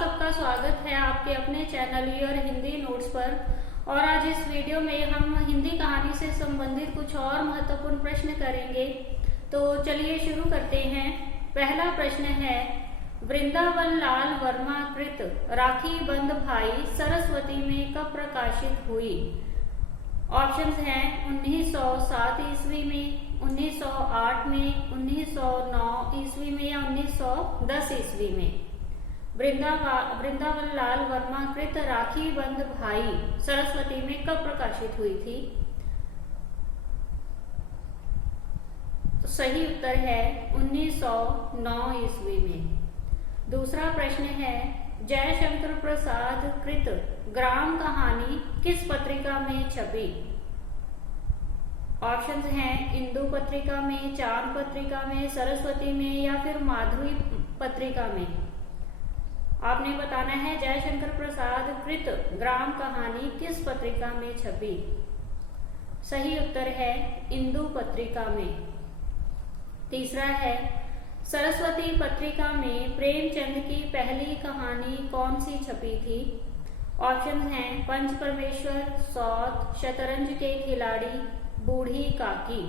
सबका स्वागत है आपके अपने चैनल योर हिंदी नोट्स पर। और आज इस वीडियो में हम हिंदी कहानी से संबंधित कुछ और महत्वपूर्ण प्रश्न करेंगे। तो चलिए शुरू करते हैं। पहला प्रश्न है, वृंदावन लाल वर्मा कृत राखी बंध भाई सरस्वती में कब प्रकाशित हुई? ऑप्शंस हैं 1907 ईस्वी में, 1908 में, 1909 ईस्वी में या 1910 ईस्वी में। वृंदावन लाल वर्मा कृत राखी बंध भाई सरस्वती में कब प्रकाशित हुई थी? तो सही उत्तर है 1909 ईस्वी में। दूसरा प्रश्न है, जयशंकर प्रसाद कृत ग्राम कहानी किस पत्रिका में छपी? ऑप्शंस हैं इंदु पत्रिका में, चांद पत्रिका में, सरस्वती में या फिर माधवी पत्रिका में। आपने बताना है जयशंकर प्रसाद कृत ग्राम कहानी किस पत्रिका में छपी? सही उत्तर है इंदु पत्रिका में। तीसरा है, सरस्वती पत्रिका में प्रेमचंद की पहली कहानी कौन सी छपी थी? ऑप्शंस हैं पंच परमेश्वर, सौत, शतरंज के खिलाड़ी, बूढ़ी काकी।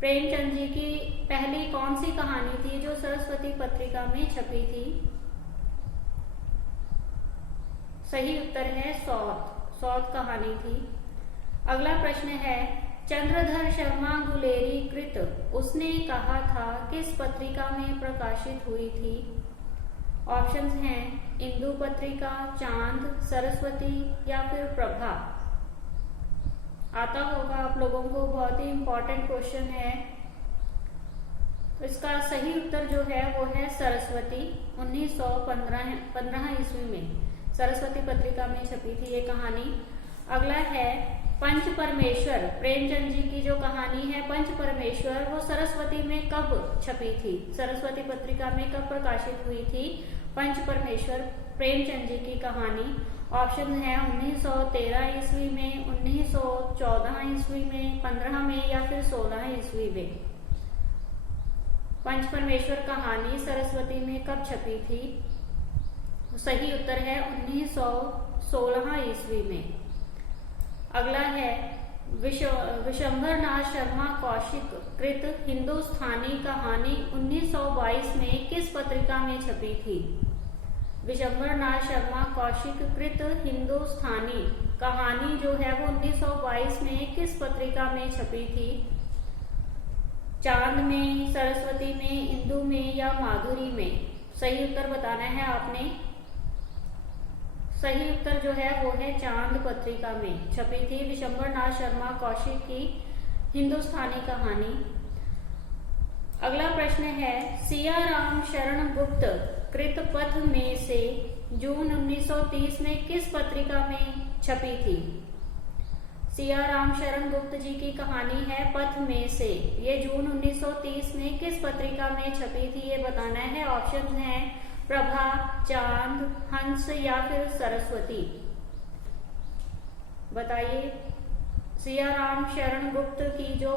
प्रेमचंद जी की पहली कौन सी कहानी थी जो सरस्वती पत्रिका में छपी थी? सही उत्तर है सौत कहानी थी। अगला प्रश्न है, चंद्रधर शर्मा गुलेरी कृत उसने कहा था किस पत्रिका में प्रकाशित हुई थी? ऑप्शंस हैं इंदु पत्रिका, चांद, सरस्वती या फिर प्रभा। आता होगा आप लोगों को, बहुत ही इंपॉर्टेंट क्वेश्चन है। तो इसका सही उत्तर जो है वो है सरस्वती। 1915 ईस्वी में सरस्वती पत्रिका में छपी थी ये कहानी। अगला है, पंच परमेश्वर, प्रेमचंद जी की जो कहानी है पंच परमेश्वर, वो सरस्वती में कब छपी थी? सरस्वती पत्रिका में कब प्रकाशित हुई थी पंच परमेश्वर प्रेमचंद जी की कहानी? ऑप्शन है 1913 ईस्वी में, 1914 ईस्वी में, 15 में या फिर 16 ईस्वी में। पंच परमेश्वर कहानी सरस्वती में कब छपी थी? सही उत्तर है 1916 ईस्वी में। अगला है, विशंभरनाथ शर्मा कौशिक कृत हिंदुस्तानी कहानी 1922 में किस पत्रिका में छपी थी? विशंभरनाथ शर्मा कौशिक कृत हिंदुस्तानी कहानी जो है वो 1922 में किस पत्रिका में छपी थी? चांद में, सरस्वती में, इंदु में या माधुरी में? सही उत्तर बताना है आपने। सही उत्तर जो है वो है चांद पत्रिका में छपी थी विशंभरनाथ शर्मा कौशिक की हिंदुस्तानी कहानी। अगला प्रश्न है, सियाराम शरण गुप्त कृत पथ में से जून 1930 में किस पत्रिका में छपी थी? सियाराम शरण गुप्त जी की कहानी है पथ में से, ये जून 1930 में किस पत्रिका में छपी थी ये बताना है। ऑप्शन है प्रभा, चांद, हंस या फिर सरस्वती। बताइए, सियाराम शरण गुप्त की जो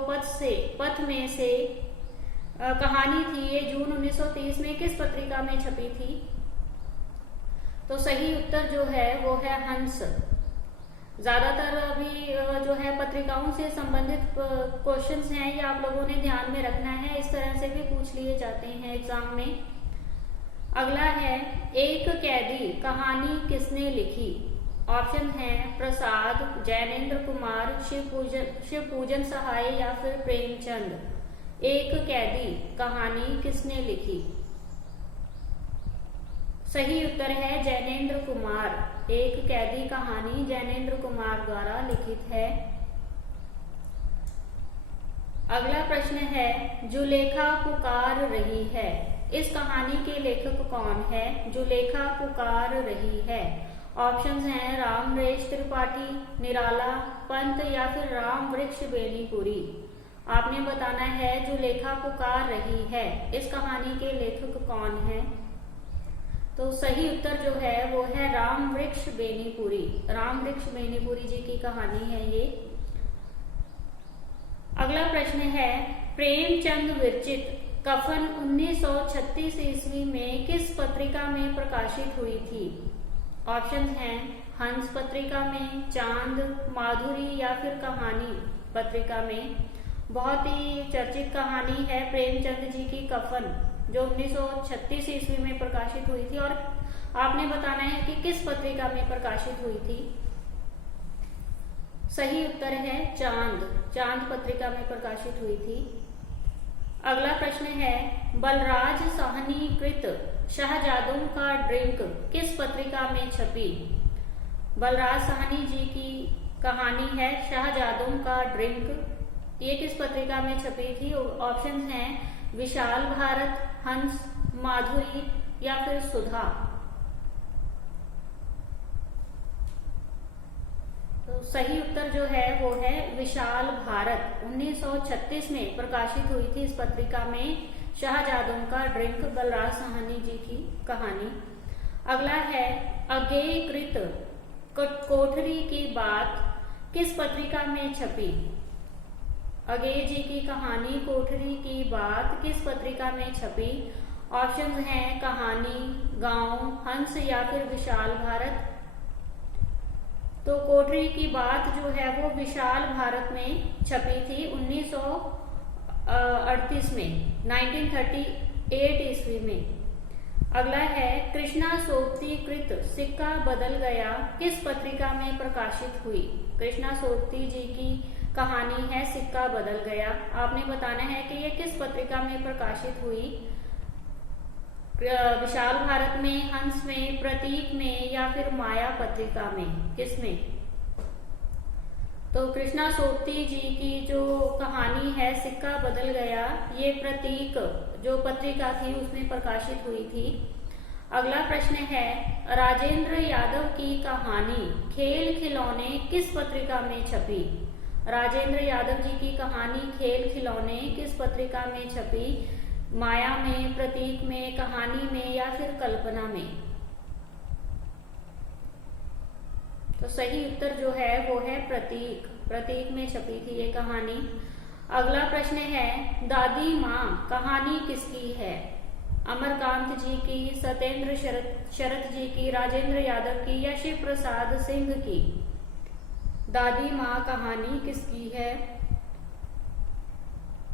पथ में से कहानी थी ये जून 1930 में किस पत्रिका में छपी थी? तो सही उत्तर जो है वो है हंस। ज्यादातर अभी जो है पत्रिकाओं से संबंधित क्वेश्चंस हैं, ये आप लोगों ने ध्यान में रखना है, इस तरह से भी पूछ लिए जाते हैं एग्जाम में। अगला है, एक कैदी कहानी किसने लिखी? ऑप्शन है प्रसाद, जैनेन्द्र कुमार, शिव पूजन सहाय या फिर प्रेमचंद। एक कैदी कहानी किसने लिखी? सही उत्तर है जैनेन्द्र कुमार। एक कैदी कहानी जैनेन्द्र कुमार द्वारा लिखित है। अगला प्रश्न है, जुलेखा पुकार रही है, इस कहानी के लेखक कौन है? जुलेखा पुकार रही है। ऑप्शंस हैं रामरेश त्रिपाठी, निराला, पंत या फिर राम वृक्ष बेनीपुरी। आपने बताना है जुलेखा पुकार रही है, इस कहानी के लेखक कौन है? तो सही उत्तर जो है वो है राम वृक्ष बेनीपुरी। राम वृक्ष बेनीपुरी जी की कहानी है ये। अगला प्रश्न है, प्रेमचंद विरचित कफन 1936 ईस्वी में किस पत्रिका में प्रकाशित हुई थी? ऑप्शन हैं हंस पत्रिका में, चांद, माधुरी या फिर कहानी पत्रिका में। बहुत ही चर्चित कहानी है प्रेमचंद जी की कफन, जो 1936 ईस्वी में प्रकाशित हुई थी। और आपने बताना है कि किस पत्रिका में प्रकाशित हुई थी। सही उत्तर है चांद, चांद पत्रिका में प्रकाशित हुई थी। अगला प्रश्न है बलराज साहनी कृत शहजादों का ड्रिंक किस पत्रिका में छपी? बलराज साहनी जी की कहानी है शहजादों का ड्रिंक, ये किस पत्रिका में छपी थी? ऑप्शन हैं विशाल भारत, हंस, माधुरी या फिर सुधा। तो सही उत्तर जो है वो है विशाल भारत। 1936 में प्रकाशित हुई थी इस पत्रिका में शहजादों का ड्रिंक, बलराज साहनी जी की कहानी। अगला है अज्ञेय कृत कोठरी की बात किस पत्रिका में छपी? अज्ञेय जी की कहानी कोठरी की बात किस पत्रिका में छपी? ऑप्शन हैं कहानी, गांव, हंस या फिर विशाल भारत। तो कोठरी की बात जो है वो विशाल भारत में छपी थी 1938 में, 1938 ईस्वी में। अगला है कृष्णा सोबती कृत सिक्का बदल गया किस पत्रिका में प्रकाशित हुई? कृष्णा सोबती जी की कहानी है सिक्का बदल गया। आपने बताना है कि ये किस पत्रिका में प्रकाशित हुई? विशाल भारत में, हंस में, प्रतीक में या फिर माया पत्रिका में, किसमें? तो कृष्णा सोबती जी की जो कहानी है सिक्का बदल गया, ये प्रतीक जो पत्रिका थी उसमें प्रकाशित हुई थी। अगला प्रश्न है राजेंद्र यादव की कहानी खेल खिलौने किस पत्रिका में छपी? राजेंद्र यादव जी की कहानी खेल खिलौने किस पत्रिका में छपी? माया में, प्रतीक में, कहानी में या फिर कल्पना में? तो सही उत्तर जो है वो है प्रतीक, प्रतीक में छपी थी ये कहानी। अगला प्रश्न है दादी माँ कहानी किसकी है? अमरकांत जी की, सत्येंद्र शरत जी की, राजेंद्र यादव की या शिव प्रसाद सिंह की? दादी माँ कहानी किसकी है?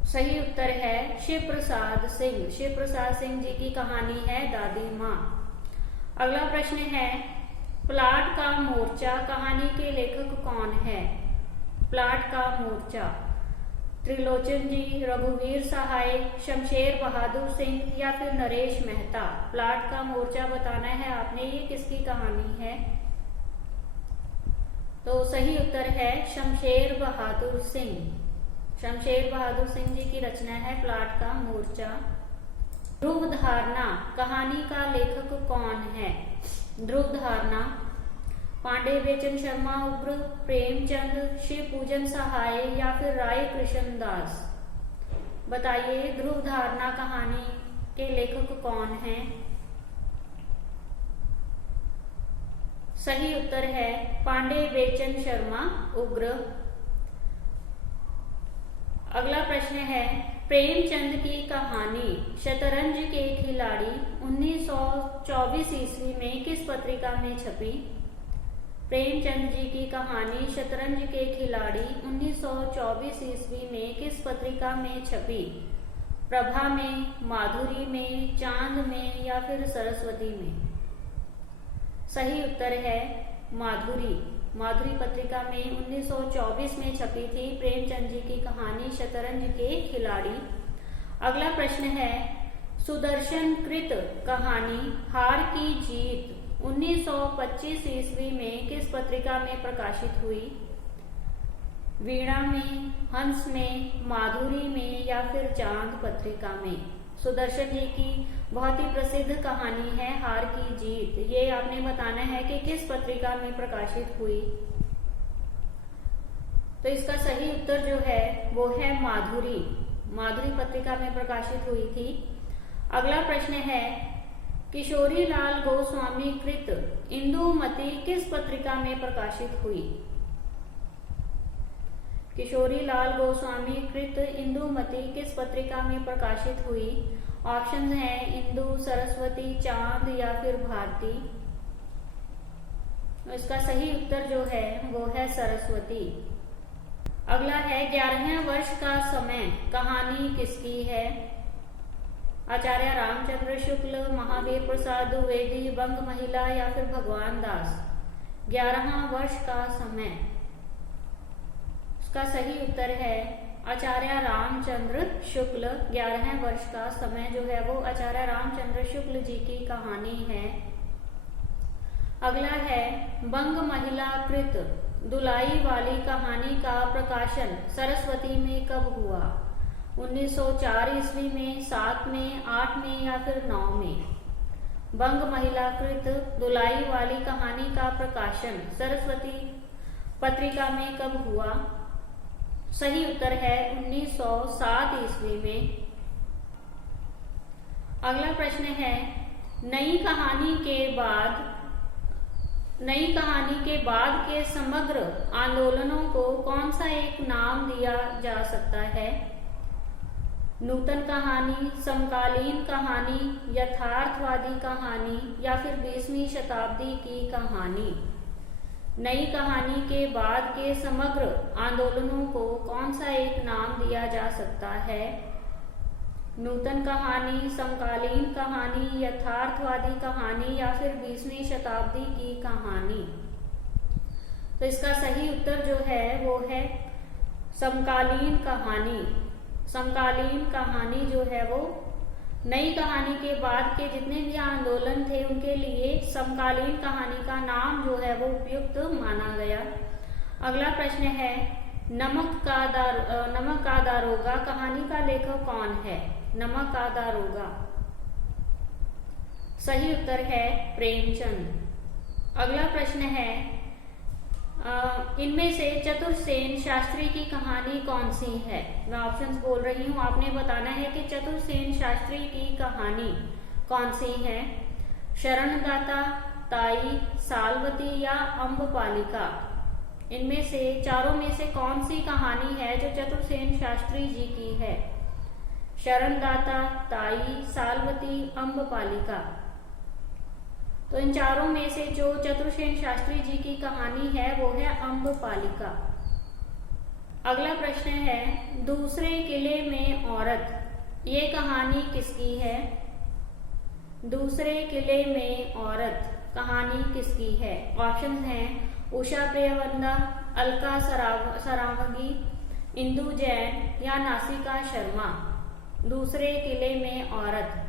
सही उत्तर है शिव प्रसाद सिंह, शिव प्रसाद सिंह जी की कहानी है दादी माँ। अगला प्रश्न है प्लाट का मोर्चा कहानी के लेखक कौन है? प्लाट का मोर्चा त्रिलोचन जी, रघुवीर सहाय, शमशेर बहादुर सिंह या फिर नरेश मेहता? प्लाट का मोर्चा बताना है आपने, ये किसकी कहानी है? तो सही उत्तर है शमशेर बहादुर सिंह, शमशेर बहादुर सिंह जी की रचना है प्लाट का मोर्चा। ध्रुव धारणा कहानी का लेखक कौन है? ध्रुव धारणा पांडे बेचन शर्मा उग्र, प्रेमचंद, शिव पूजन सहाय या फिर राय कृष्ण दास? बताइए ध्रुव धारणा कहानी के लेखक कौन है? सही उत्तर है पांडे बेचन शर्मा उग्र। अगला प्रश्न है प्रेमचंद की कहानी शतरंज के खिलाड़ी 1924 ईस्वी में किस पत्रिका में छपी? प्रेमचंद जी की कहानी शतरंज के खिलाड़ी 1924 ईस्वी में किस पत्रिका में छपी? प्रभा में, माधुरी में, चांद में या फिर सरस्वती में? सही उत्तर है माधुरी, माधुरी पत्रिका में 1924 में छपी थी प्रेमचंद जी की कहानी शतरंज के खिलाड़ी। अगला प्रश्न है सुदर्शन कृत कहानी हार की जीत 1925 ईस्वी में किस पत्रिका में प्रकाशित हुई? वीणा में, हंस में, माधुरी में या फिर चांद पत्रिका में? सुदर्शन जी की बहुत ही प्रसिद्ध कहानी है हार की जीत, ये आपने बताना है कि किस पत्रिका में प्रकाशित हुई। तो इसका सही उत्तर जो है वो है माधुरी, माधुरी पत्रिका में प्रकाशित हुई थी। अगला प्रश्न है किशोरी लाल गोस्वामी कृत इंदुमती किस पत्रिका में प्रकाशित हुई? किशोरी लाल गोस्वामी कृत इंदुमती किस पत्रिका में प्रकाशित हुई? ऑप्शन है इंदु, सरस्वती, चांद या फिर भारती। इसका सही उत्तर जो है वो है सरस्वती। अगला है 11वें वर्ष का समय कहानी किसकी है? आचार्य रामचंद्र शुक्ल, महावीर प्रसाद द्विवेदी, बंग महिला या फिर भगवान दास। 11वां वर्ष का समय, इसका सही उत्तर है आचार्य रामचंद्र शुक्ल। 11वें वर्ष का समय जो है वो आचार्य रामचंद्र शुक्ल जी की कहानी है। अगला है बंग महिला कृत दुलाई वाली कहानी का प्रकाशन सरस्वती में कब हुआ? 1904 ईस्वी में, 7 में, 8 में या फिर 9 में। बंग महिला कृत दुलाई वाली कहानी का प्रकाशन सरस्वती पत्रिका में कब हुआ? सही उत्तर है 1907 ईस्वी में। अगला प्रश्न है नई कहानी के बाद के समग्र आंदोलनों को कौन सा एक नाम दिया जा सकता है? नूतन कहानी, समकालीन कहानी, यथार्थवादी कहानी या फिर 20वीं शताब्दी की कहानी। नई कहानी के बाद के समग्र आंदोलनों को कौन सा एक नाम दिया जा सकता है? नूतन कहानी, समकालीन कहानी, यथार्थवादी कहानी या फिर 20वीं शताब्दी की कहानी। तो इसका सही उत्तर जो है वो है समकालीन कहानी। समकालीन कहानी जो है वो नई कहानी के बाद के जितने भी आंदोलन थे उनके लिए समकालीन कहानी का नाम जो है वो उपयुक्त माना गया। अगला प्रश्न है नमक का दारोगा कहानी का लेखक कौन है? नमक का दारोगा, सही उत्तर है प्रेमचंद। अगला प्रश्न है इनमें से चतुर्सेन शास्त्री की कहानी कौन सी है? मैं ऑप्शंस बोल रही हूँ, आपने बताना है कि चतुर्सेन शास्त्री की कहानी कौन सी है। शरणदाता, ताई, सालवती या अम्बपालिका। इनमें से चारों में से कौन सी कहानी है जो चतुर्सेन शास्त्री जी की है? शरणदाता, ताई, सालवती, अम्बपालिका। तो इन चारों में से जो चतुर्सेन शास्त्री जी की कहानी है वो है अम्बपालिका। अगला प्रश्न है दूसरे किले में औरत, ये कहानी किसकी है? दूसरे किले में औरत कहानी किसकी है? ऑप्शन हैं उषा प्रियवंदा, अलका सरावगी, इंदु जैन या नासिका शर्मा। दूसरे किले में औरत,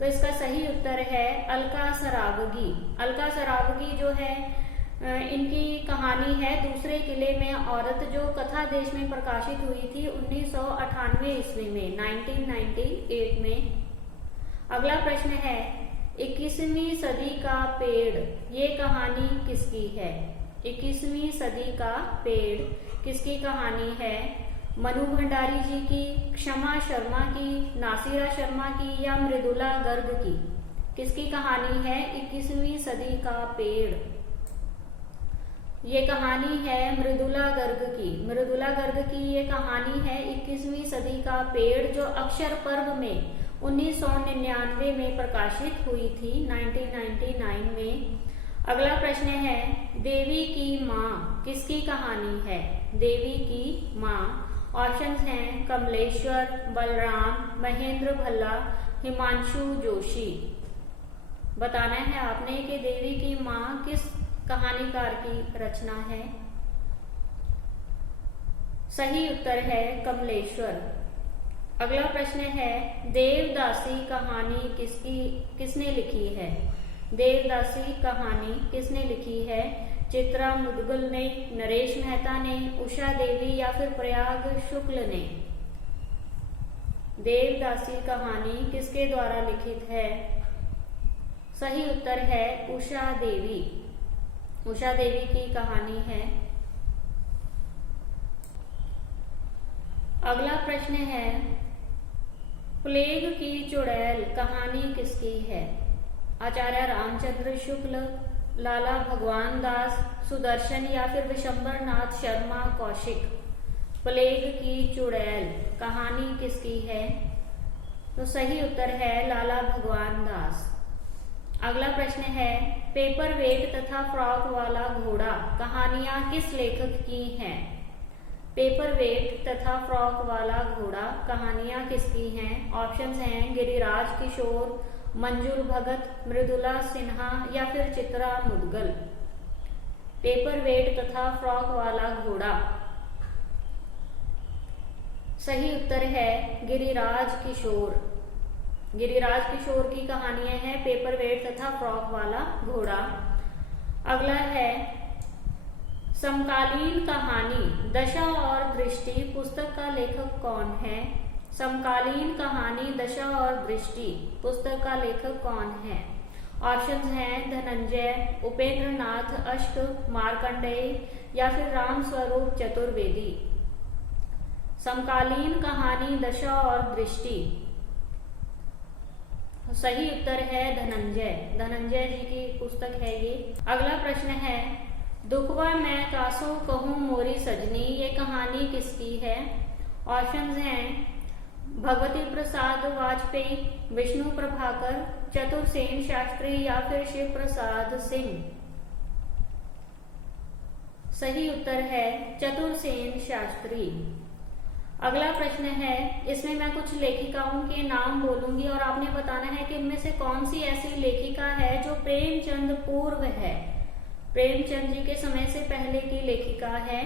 तो इसका सही उत्तर है अलका सरावगी। अलका सरावगी जो है इनकी कहानी है दूसरे किले में औरत, जो कथा देश में प्रकाशित हुई थी 1998 ईस्वी में, 1998 में। अगला प्रश्न है 21वीं सदी का पेड़, ये कहानी किसकी है? 21वीं सदी का पेड़ किसकी कहानी है? मनु भंडारी जी की, क्षमा शर्मा की, नासिरा शर्मा की या मृदुला गर्ग की? किसकी कहानी है 21वीं सदी का पेड़? ये कहानी है मृदुला गर्ग की। मृदुला गर्ग की ये कहानी है 21वीं सदी का पेड़, जो अक्षर पर्व में 1999 में प्रकाशित हुई थी, 1999 में। अगला प्रश्न है देवी की माँ किसकी कहानी है? देवी की माँ। ऑप्शंस हैं कमलेश्वर, बलराम, महेंद्र भल्ला, हिमांशु जोशी। बताना है आपने कि देवी की माँ किस कहानीकार की रचना है। सही उत्तर है कमलेश्वर। अगला प्रश्न है देवदासी कहानी किसने लिखी है? देवदासी कहानी किसने लिखी है? चित्रा मुदगल ने, नरेश मेहता ने, उषा देवी या फिर प्रयाग शुक्ल ने? देवदासी कहानी किसके द्वारा लिखित है? सही उत्तर है उषा देवी। उषा देवी की कहानी है। अगला प्रश्न है प्लेग की चुड़ैल कहानी किसकी है? आचार्य रामचंद्र शुक्ल, लाला भगवान दास, सुदर्शन या फिर विशंबर नाथ शर्मा कौशिक। प्लेग की चुड़ैल कहानी किसकी है? तो सही उत्तर है लाला भगवान दास। अगला प्रश्न है, पेपर वेट तथा फ्रॉक वाला घोड़ा कहानियां किस लेखक की हैं? पेपर वेट तथा फ्रॉक वाला घोड़ा कहानियां किसकी हैं? ऑप्शंस हैं गिरिराज किशोर, मंजुल भगत, मृदुला सिन्हा या फिर चित्रा मुदगल। पेपर वेट तथा फ्रॉक वाला घोड़ा, सही उत्तर है गिरिराज किशोर। गिरिराज किशोर की कहानियां हैं पेपर वेट तथा फ्रॉक वाला घोड़ा। अगला है, समकालीन कहानी दशा और दृष्टि पुस्तक का लेखक कौन है? समकालीन कहानी दशा और दृष्टि पुस्तक का लेखक कौन है? ऑप्शंस हैं धनंजय, उपेंद्र नाथ अश्क, मार्कंडेय या फिर राम स्वरूप चतुर्वेदी। समकालीन कहानी दशा और दृष्टि, सही उत्तर है धनंजय। धनंजय जी की पुस्तक है ये। अगला प्रश्न है, दुखवा मैं कासो कहूं मोरी सजनी, ये कहानी किसकी है? ऑप्शंस हैं भगवती प्रसाद वाजपेयी, विष्णु प्रभाकर, चतुरसेन शास्त्री या फिर शिव प्रसाद सिंह। सही उत्तर है चतुरसेन शास्त्री। अगला प्रश्न है, इसमें मैं कुछ लेखिकाओं के नाम बोलूंगी और आपने बताना है कि इनमें से कौन सी ऐसी लेखिका है जो प्रेमचंद पूर्व है। प्रेमचंद जी के समय से पहले की लेखिका है।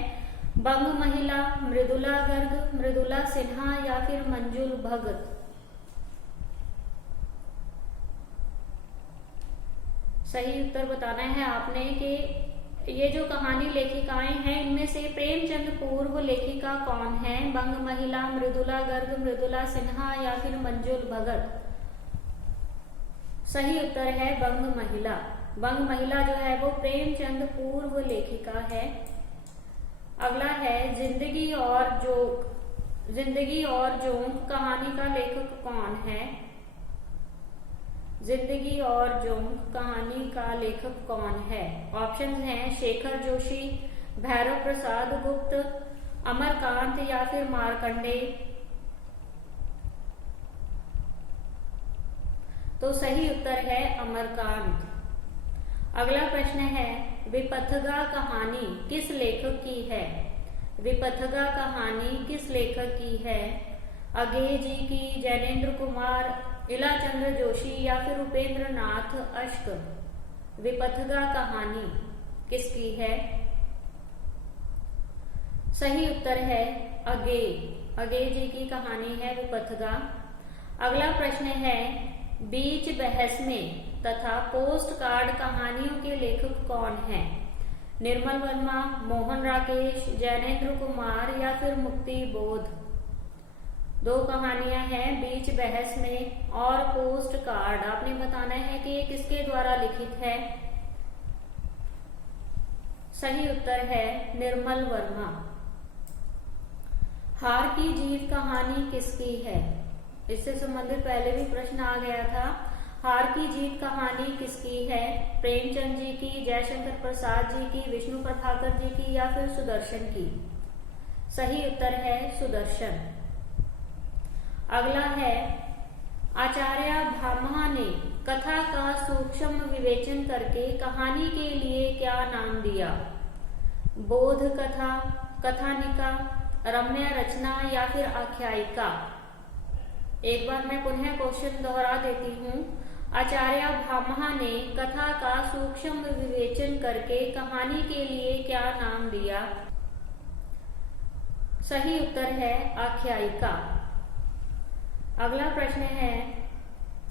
बंग महिला, मृदुला गर्ग, मृदुला सिन्हा या फिर मंजुल भगत। सही उत्तर बताना है आपने कि ये जो कहानी लेखिकाएं हैं इनमें से प्रेमचंद पूर्व लेखिका कौन है? बंग महिला, मृदुला गर्ग, मृदुला सिन्हा या फिर मंजुल भगत। सही उत्तर है बंग महिला। बंग महिला जो है वो प्रेमचंद पूर्व लेखिका है। अगला है, जिंदगी और जोक, जिंदगी और जोंक कहानी का लेखक कौन है? जिंदगी और जोंक कहानी का लेखक कौन है? ऑप्शंस हैं शेखर जोशी, भैरव प्रसाद गुप्त, अमरकांत या फिर मार्कंडेय। तो सही उत्तर है अमरकांत। अगला प्रश्न है, विपथगा कहानी किस लेखक की है? विपथगा कहानी किस लेखक की है? अगे जी की, जैनेन्द्र कुमार, इलाचंद्र जोशी या फिर उपेंद्र नाथ अश्क। विपथगा कहानी किसकी है? सही उत्तर है अगे। अगे जी की कहानी है विपथगा। अगला प्रश्न है, बीच बहस में तथा पोस्ट कार्ड कहानियों के लेखक कौन है? निर्मल वर्मा, मोहन राकेश, जैनेन्द्र कुमार या फिर मुक्ति बोध। दो कहानियां हैं बीच बहस में और पोस्ट कार्ड। आपने बताना है कि ये किसके द्वारा लिखित है। सही उत्तर है निर्मल वर्मा। हार की जीत कहानी किसकी है? इससे संबंधित पहले भी प्रश्न आ गया था। हार की जीत कहानी किसकी है? प्रेमचंद जी की, जयशंकर प्रसाद जी की, विष्णु प्रभाकर जी की या फिर सुदर्शन की। सही उत्तर है सुदर्शन। अगला है, आचार्य भामह ने कथा का सूक्ष्म विवेचन करके कहानी के लिए क्या नाम दिया? बोध कथा, कथानिका, रम्य रचना या फिर आख्यायिका। एक बार मैं पुनः क्वेश्चन दोहरा देती हूँ। आचार्य भामह ने कथा का सूक्ष्म विवेचन करके कहानी के लिए क्या नाम दिया? सही उत्तर है आख्यायिका। अगला प्रश्न है,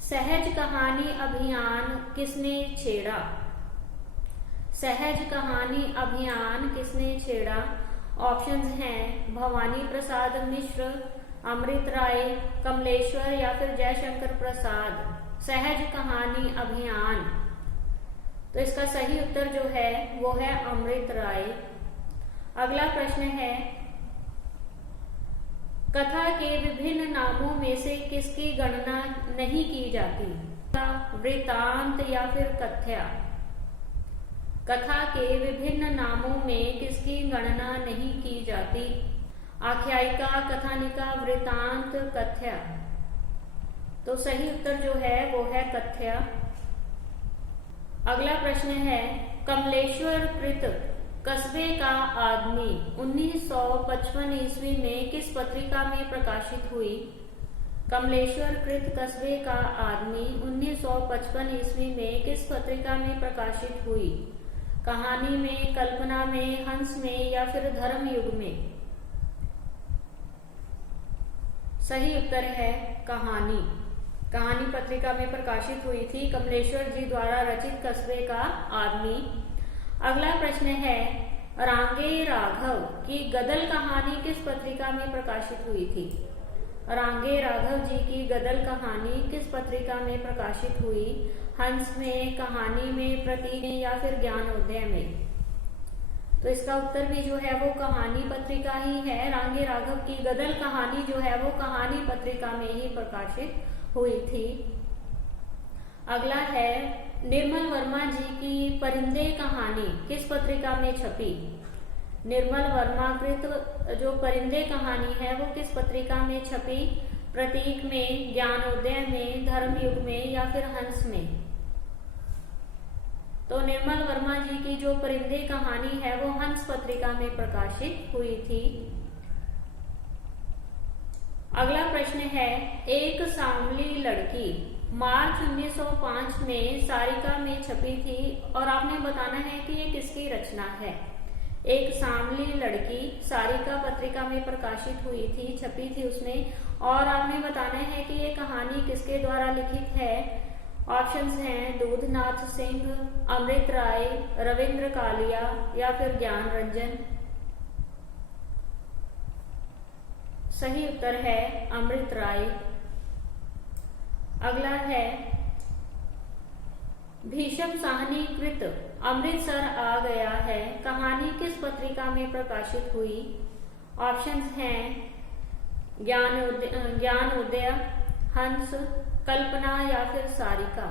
सहज कहानी अभियान किसने छेड़ा? सहज कहानी अभियान किसने छेड़ा? ऑप्शंस हैं भवानी प्रसाद मिश्र, अमृत राय, कमलेश्वर या फिर जयशंकर प्रसाद। सहज कहानी अभियान, तो इसका सही उत्तर जो है वो है अमृत राय। अगला प्रश्न है, कथा के विभिन्न नामों में से किसकी गणना नहीं की जाती? वृतांत या फिर कथ्या। कथा के विभिन्न नामों में किसकी गणना नहीं की जाती? आख्यायिका, कथानिका, वृतांत, कथ्य। तो सही उत्तर जो है वो है कथ्य। अगला प्रश्न है, कमलेश्वर कृत कस्बे का आदमी 1955 ईस्वी में किस पत्रिका में प्रकाशित हुई? कमलेश्वर कृत कस्बे का आदमी 1955 ईस्वी में किस पत्रिका में प्रकाशित हुई? कहानी में, कल्पना में, हंस में या फिर धर्मयुग में? सही उत्तर है कहानी। कहानी पत्रिका में प्रकाशित हुई थी कमलेश्वर जी द्वारा रचित कस्बे का आदमी। अगला प्रश्न है, रांगे राघव की गदल कहानी किस पत्रिका में प्रकाशित हुई थी? रांगे राघव जी की गदल कहानी किस पत्रिका में प्रकाशित हुई? हंस में, कहानी में, प्रतीक में या फिर ज्ञानोदय में? तो इसका उत्तर भी जो है वो कहानी पत्रिका ही है। रांगे राघव की गदल कहानी जो है वो कहानी पत्रिका में ही प्रकाशित हुई थी। अगला है, निर्मल वर्मा जी की परिंदे कहानी किस पत्रिका में छपी? निर्मल वर्मा कृत जो परिंदे कहानी है वो किस पत्रिका में छपी? प्रतीक में, ज्ञानोदय में, धर्मयुग में या फिर हंस में? तो निर्मल वर्मा जी की जो परिंदे कहानी है वो हंस पत्रिका में प्रकाशित हुई थी। अगला प्रश्न है, एक सांवली लड़की मार्च 1905 में सारिका में छपी थी और आपने बताना है कि ये किसकी रचना है। एक सांवली लड़की सारिका पत्रिका में प्रकाशित हुई थी, छपी थी उसमें, और आपने बताना है कि ये कहानी किसके द्वारा लिखित है। ऑप्शंस हैं दूधनाथ सिंह, अमृत राय, रविंद्र कालिया या फिर ज्ञान रंजन। सही उत्तर है अमृत राय। अगला है, भीषम साहनी कृत अमृतसर आ गया है कहानी किस पत्रिका में प्रकाशित हुई? ऑप्शंस हैं ज्ञानोदय, हंस, कल्पना या फिर सारिका।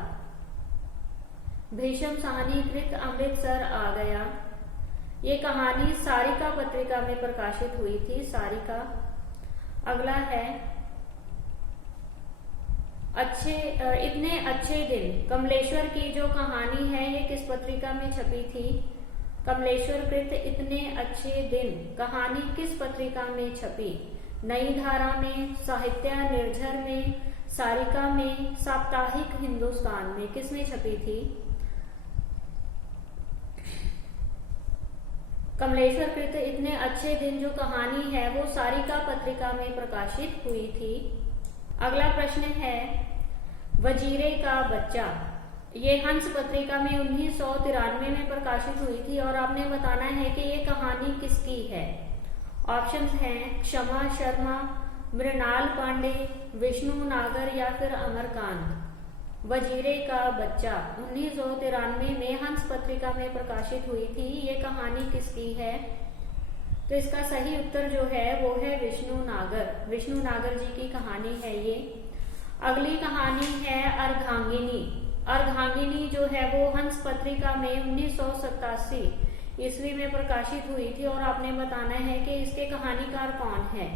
भीषम साहनी कृत अमृतसर आ गया, ये कहानी सारिका पत्रिका में प्रकाशित हुई थी, सारिका। अगला है, इतने अच्छे दिन कमलेश्वर की जो कहानी है ये किस पत्रिका में छपी थी? कमलेश्वर कृत इतने अच्छे दिन कहानी किस पत्रिका में छपी? नई धारा में, साहित्य निर्झर में, सारिका में, साप्ताहिक हिंदुस्तान में? किसमें छपी थी? कमलेश्वर कृत इतने अच्छे दिन जो कहानी है वो सारिका पत्रिका में प्रकाशित हुई थी। अगला प्रश्न है, वजीरे का बच्चा, ये हंस पत्रिका में 1993 में प्रकाशित हुई थी और आपने बताना है कि ये कहानी किसकी है। ऑप्शंस हैं क्षमा शर्मा, मृणाल पांडे, विष्णु नागर या फिर अमरकांत। वजीरे का बच्चा 1993 में हंस पत्रिका में प्रकाशित हुई थी, ये कहानी किसकी है? तो इसका सही उत्तर जो है वो है विष्णु नागर। विष्णु नागर जी की कहानी है ये। अगली कहानी है अर्धांगिनी। अर्धांगिनी जो है वो हंस पत्रिका में 1987 ईस्वी में प्रकाशित हुई थी और आपने बताना है कि इसके कहानीकार कौन है,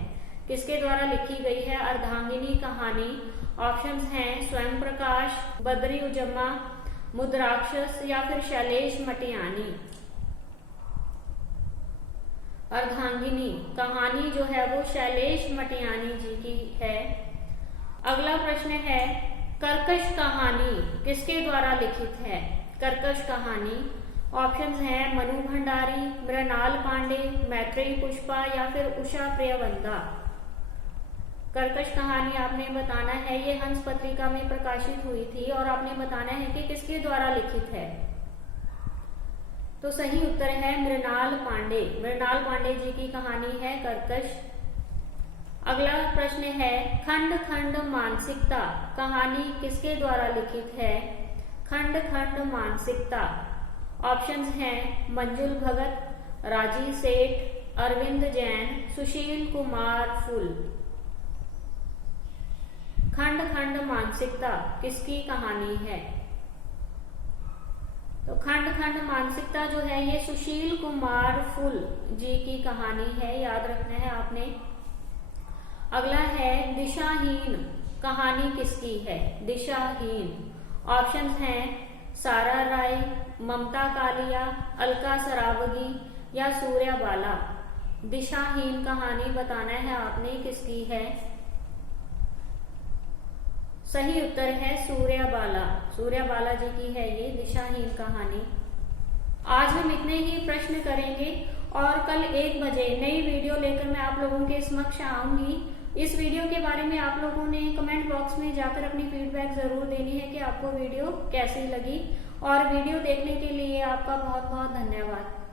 किसके द्वारा लिखी गई है अर्धांगिनी कहानी। ऑप्शंस हैं स्वयं प्रकाश, बद्री उजम्मा, मुद्राक्षस या फिर शैलेश मटियानी। अर्धांगिनी कहानी जो है वो शैलेश मटियानी जी की है। अगला प्रश्न है, कर्कश कहानी किसके द्वारा लिखित है? कर्कश कहानी। ऑप्शंस हैं मनु भंडारी, मृणाल पांडे, मैत्रेयी पुष्पा या फिर उषा प्रियवंदा। कर्कश कहानी आपने बताना है, ये हंस पत्रिका में प्रकाशित हुई थी और आपने बताना है कि किसके द्वारा लिखित है। तो सही उत्तर है मृणाल पांडे। मृणाल पांडे जी की कहानी है कर्कश। अगला प्रश्न है, खंड खंड मानसिकता कहानी किसके द्वारा लिखित है? खंड खंड मानसिकता। ऑप्शंस हैं मंजुल भगत, राजी सेठ, अरविंद जैन, सुशील कुमार फुल। खंड खंड मानसिकता किसकी कहानी है? तो खंड खंड मानसिकता जो है ये सुशील कुमार फुल जी की कहानी है, याद रखना है आपने। अगला है दिशाहीन, कहानी किसकी है? दिशाहीन। ऑप्शंस हैं सारा राय, ममता कालिया, अलका सरावगी या सूर्या बाला। दिशाहीन कहानी बताना है आपने किसकी है। सही उत्तर है सूर्या बाला, सूर्या बाला जी की है ये दिशाहीन कहानी। आज हम इतने ही प्रश्न करेंगे और कल 1 बजे नई वीडियो लेकर मैं आप लोगों के समक्ष आऊंगी। इस वीडियो के बारे में आप लोगों ने कमेंट बॉक्स में जाकर अपनी फीडबैक जरूर देनी है कि आपको वीडियो कैसी लगी, और वीडियो देखने के लिए आपका बहुत बहुत धन्यवाद।